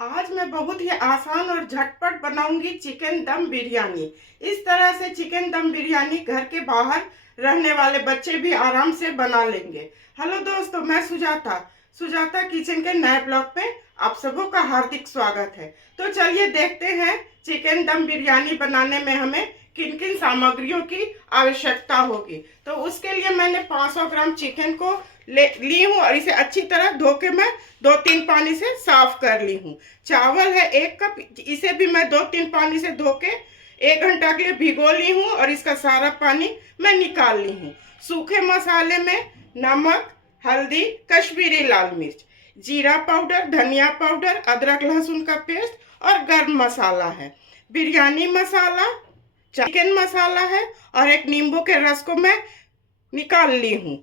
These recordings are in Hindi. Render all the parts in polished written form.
आज मैं बहुत ही आसान और झटपट बनाऊंगी चिकन दम बिरयानी। इस तरह से चिकन दम बिरयानी घर के बाहर रहने वाले बच्चे भी आराम से बना लेंगे। हेलो दोस्तों, मैं सुजाता सुजाता किचन के नए ब्लॉग पे आप सबों का हार्दिक स्वागत है। तो चलिए देखते हैं चिकन दम बिरयानी बनाने में हमें किन किन सामग्रियों की आवश्यकता होगी। तो उसके लिए मैंने 500 ग्राम चिकन को ली हूँ और इसे अच्छी तरह धो के मैं 2-3 पानी से साफ कर ली हूँ। चावल है 1 कप, इसे भी मैं 2-3 पानी से धो के 1 घंटा के लिए भिगो ली हूँ और इसका सारा पानी मैं निकाल ली हूँ। सूखे मसाले में नमक, हल्दी, कश्मीरी लाल मिर्च, जीरा पाउडर, धनिया पाउडर, अदरक लहसुन का पेस्ट और गर्म मसाला है। बिरयानी मसाला, चिकन मसाला है और एक नींबू के रस को मैं निकाल ली हूँ।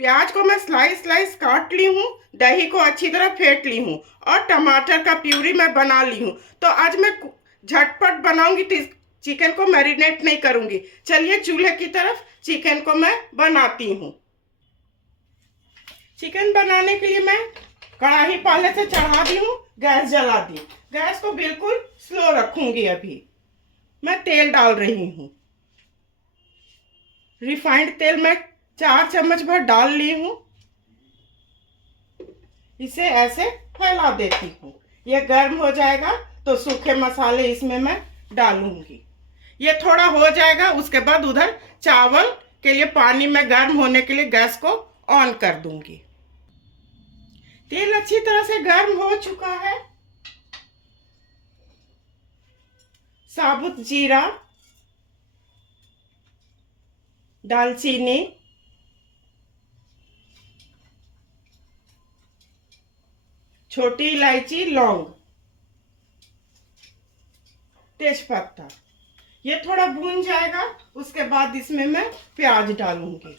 प्याज को मैं स्लाइस काट ली हूँ, दही को अच्छी तरह फेंट ली हूँ और टमाटर का प्यूरी मैं बना ली हूँ। तो आज मैं झटपट बनाऊंगी, चिकन को मैरिनेट नहीं करूंगी। चलिए चूल्हे की तरफ चिकन को मैं बनाती हूँ। चिकन बनाने के लिए मैं कढ़ाई पहले से चढ़ा दी हूँ, गैस जला दी। गैस को बिल्कुल स्लो रखूंगी। अभी मैं तेल डाल रही हूँ। रिफाइंड तेल मैं 4 चम्मच भर डाल ली हूँ। इसे ऐसे फैला देती हूँ। ये गर्म हो जाएगा तो सूखे मसाले इसमें मैं डालूंगी। ये थोड़ा हो जाएगा, उसके बाद उधर चावल के लिए पानी में गर्म होने के लिए गैस को ऑन कर दूंगी। तेल अच्छी तरह से गर्म हो चुका है। साबुत जीरा, दालचीनी, छोटी इलायची, लौंग, तेजपत्ता, ये थोड़ा भून जाएगा। उसके बाद इसमें मैं प्याज डालूंगी।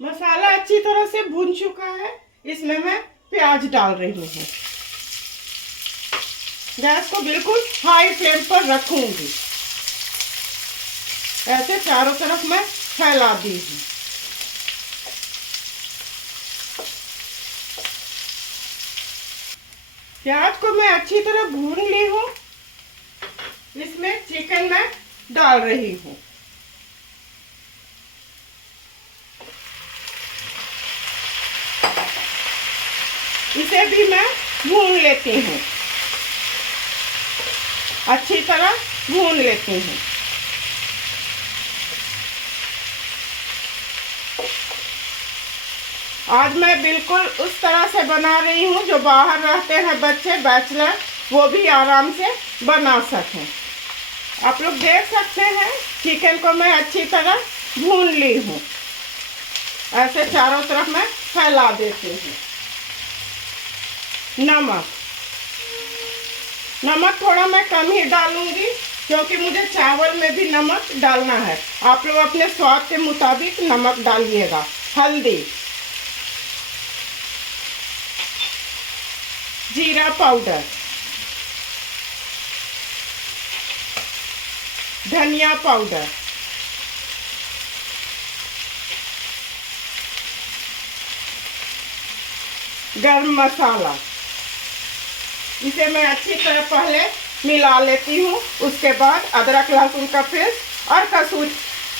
मसाला अच्छी तरह से भून चुका है, इसमें मैं प्याज डाल रही हूँ। गैस को बिल्कुल हाई फ्लेम पर रखूंगी। ऐसे चारों तरफ मैं फैला दी हूँ। प्याज को मैं अच्छी तरह भून ली हूँ। इसमें चिकन मैं डाल रही हूँ। इसे भी मैं भून लेती हूँ, अच्छी तरह भून लेती हूँ। आज मैं बिल्कुल उस तरह से बना रही हूँ जो बाहर रहते हैं बच्चे, बैचलर, वो भी आराम से बना सकें। आप लोग देख सकते हैं चिकन को मैं अच्छी तरह भून ली हूँ। ऐसे चारों तरफ मैं फैला देती हूँ। नमक थोड़ा मैं कम ही डालूंगी क्योंकि मुझे चावल में भी नमक डालना है। आप लोग अपने स्वाद के मुताबिक नमक डालिएगा। हल्दी, जीरा पाउडर, धनिया पाउडर, गरम मसाला, इसे मैं अच्छी तरह पहले मिला लेती हूँ। उसके बाद अदरक लहसुन का पेस्ट और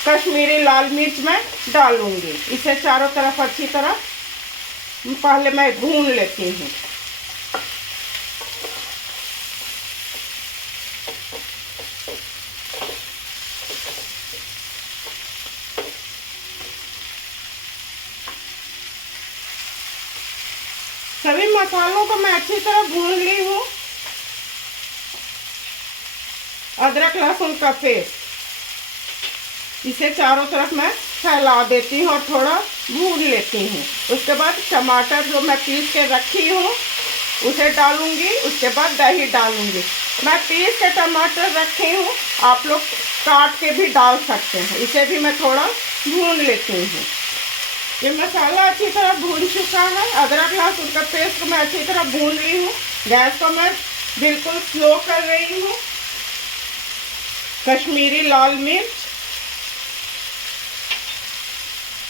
कश्मीरी लाल मिर्च मैं डालूंगी। इसे चारों तरफ अच्छी तरह पहले मैं भून लेती हूँ। सभी मसालों को मैं अच्छी तरह भून ली हूँ। अदरक लहसुन का पेस्ट, इसे चारों तरफ मैं फैला देती हूँ और थोड़ा भून लेती हूँ। उसके बाद टमाटर जो मैं पीस के रखी हूँ उसे डालूंगी। उसके बाद दही डालूंगी। मैं पीस के टमाटर रखी हूँ, आप लोग काट के भी डाल सकते हैं। इसे भी मैं थोड़ा भून लेती हूँ। ये मसाला अच्छी तरह भून चुका है। अदरक लहसुन का पेस्ट को मैं अच्छी तरह भून ली हूँ। गैस को मैं बिल्कुल स्लो कर रही हूँ। कश्मीरी लाल मिर्च,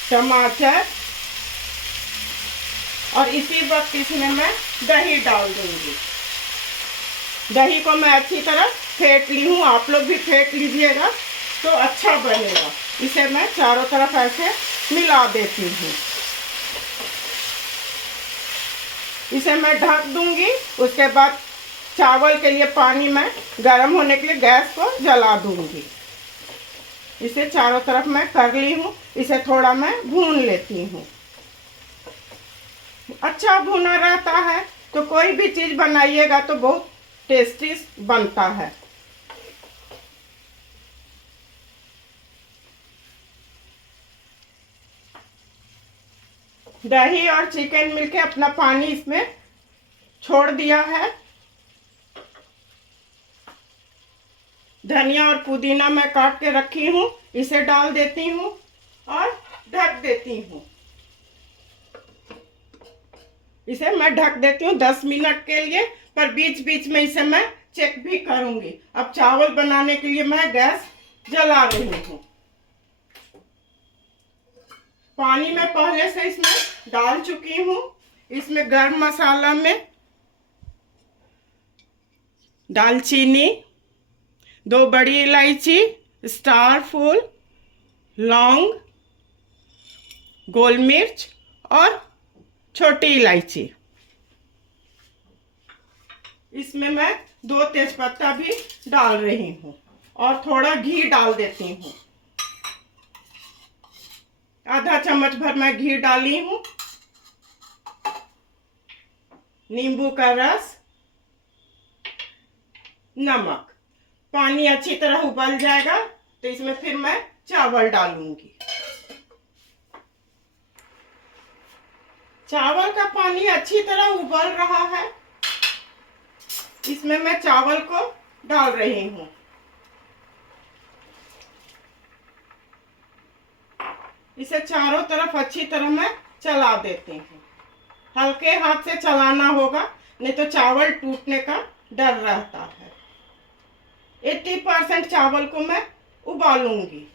टमाटर और इसी वक्त इसमें मैं दही डाल दूंगी। दही को मैं अच्छी तरह फेंट ली हूँ, आप लोग भी फेंट लीजिएगा तो अच्छा बनेगा। इसे मैं चारों तरफ ऐसे मिला देती हूँ। इसे मैं ढक दूंगी। उसके बाद चावल के लिए पानी मैं गर्म होने के लिए गैस को जला दूंगी। इसे चारों तरफ मैं कर ली हूँ। इसे थोड़ा मैं भून लेती हूँ। अच्छा भुना रहता है तो कोई भी चीज़ बनाइएगा तो बहुत टेस्टी बनता है। दही और चिकन मिलके अपना पानी इसमें छोड़ दिया है। धनिया और पुदीना मैं काट के रखी हूँ, इसे डाल देती हूँ और ढक देती हूँ। इसे मैं ढक देती हूँ 10 मिनट के लिए, पर बीच बीच में इसे मैं चेक भी करूंगी। अब चावल बनाने के लिए मैं गैस जला रही हूँ। पानी मैं पहले से इसमें डाल चुकी हूँ। इसमें गरम मसाला में दालचीनी, 2 बड़ी इलायची, स्टार फूल, लौंग, गोल मिर्च और छोटी इलायची। इसमें मैं 2 तेजपत्ता भी डाल रही हूँ और थोड़ा घी डाल देती हूँ। आधा चम्मच भर मैं घी डाली हूँ। नींबू का रस, नमक। पानी अच्छी तरह उबल जाएगा तो इसमें फिर मैं चावल डालूंगी। चावल का पानी अच्छी तरह उबल रहा है। इसमें मैं चावल को डाल रही हूँ। इसे चारों तरफ अच्छी तरह मैं चला देती हूँ। हल्के हाथ से चलाना होगा, नहीं तो चावल टूटने का डर रहता है। 80% चावल को मैं उबालूंगी।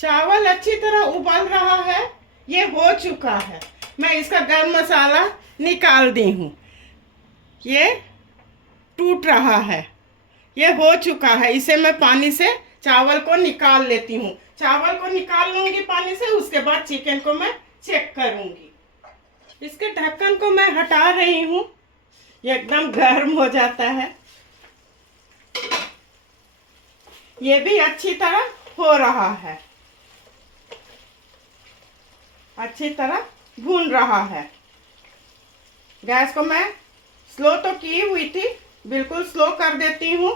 चावल अच्छी तरह उबल रहा है, ये हो चुका है। मैं इसका गरम मसाला निकाल दी हूँ। ये टूट रहा है, ये हो चुका है। इसे मैं पानी से चावल को निकाल लेती हूँ। चावल को निकाल लूंगी पानी से, उसके बाद चिकन को मैं चेक करूंगी। इसके ढक्कन को मैं हटा रही हूँ, ये एकदम गर्म हो जाता है। ये भी अच्छी तरह हो रहा है, अच्छी तरह भून रहा है। गैस को मैं स्लो तो की हुई थी, बिल्कुल स्लो कर देती हूँ।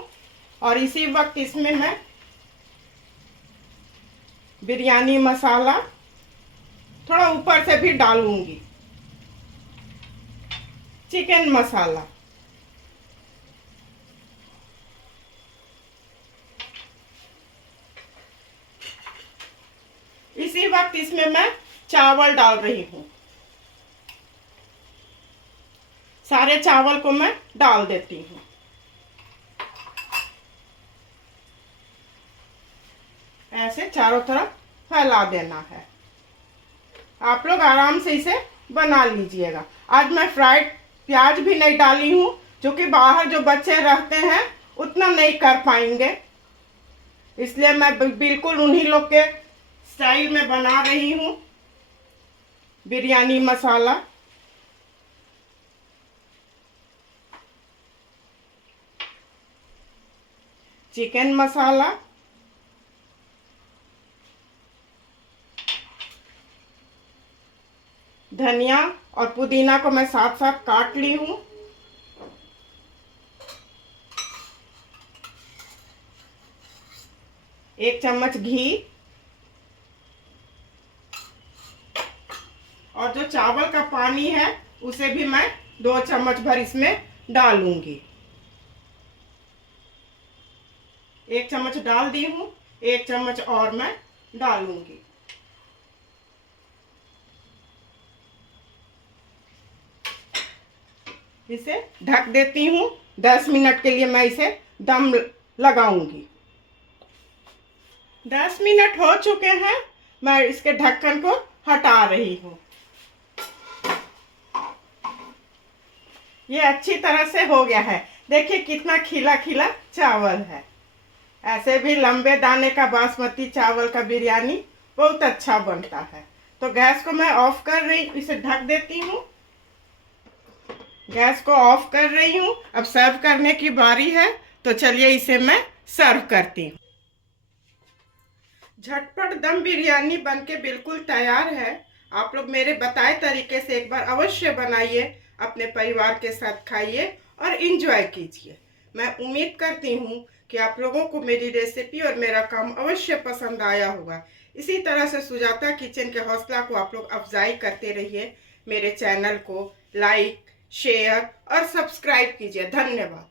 और इसी वक्त इसमें मैं बिरयानी मसाला थोड़ा ऊपर से भी डालूंगी। चिकन मसाला, इसी वक्त इसमें मैं चावल डाल रही हूँ। सारे चावल को मैं डाल देती हूँ। ऐसे चारों तरफ फैला देना है। आप लोग आराम से इसे बना लीजिएगा। आज मैं फ्राइड प्याज भी नहीं डाली हूँ, क्योंकि बाहर जो बच्चे रहते हैं उतना नहीं कर पाएंगे, इसलिए मैं बिल्कुल उन्हीं लोग के स्टाइल में बना रही हूँ। बिरयानी मसाला, चिकन मसाला, धनिया और पुदीना को मैं साथ साथ काट ली हूँ। एक चम्मच घी और जो चावल का पानी है उसे भी मैं 2 चम्मच भर इसमें डालूंगी। 1 चम्मच डाल दी हूँ, 1 चम्मच और मैं डालूंगी। इसे ढक देती हूँ। 10 मिनट के लिए मैं इसे दम लगाऊंगी। 10 मिनट हो चुके हैं, मैं इसके ढक्कन को हटा रही हूँ। ये अच्छी तरह से हो गया है। देखिए कितना खिला खिला चावल है। ऐसे भी लंबे दाने का बासमती चावल का बिरयानी बहुत अच्छा बनता है। तो गैस को मैं ऑफ कर रही, इसे ढक देती हूँ। गैस को ऑफ कर रही हूँ। अब सर्व करने की बारी है, तो चलिए इसे मैं सर्व करती हूँ। झटपट दम बिरयानी बनके बिल्कुल तैयार है। आप लोग मेरे बताए तरीके से एक बार अवश्य बनाइए, अपने परिवार के साथ खाइए और इंजॉय कीजिए। मैं उम्मीद करती हूँ कि आप लोगों को मेरी रेसिपी और मेरा काम अवश्य पसंद आया होगा। इसी तरह से सुजाता किचन के हौसला को आप लोग अफजाई करते रहिए। मेरे चैनल को लाइक, शेयर और सब्सक्राइब कीजिए। धन्यवाद।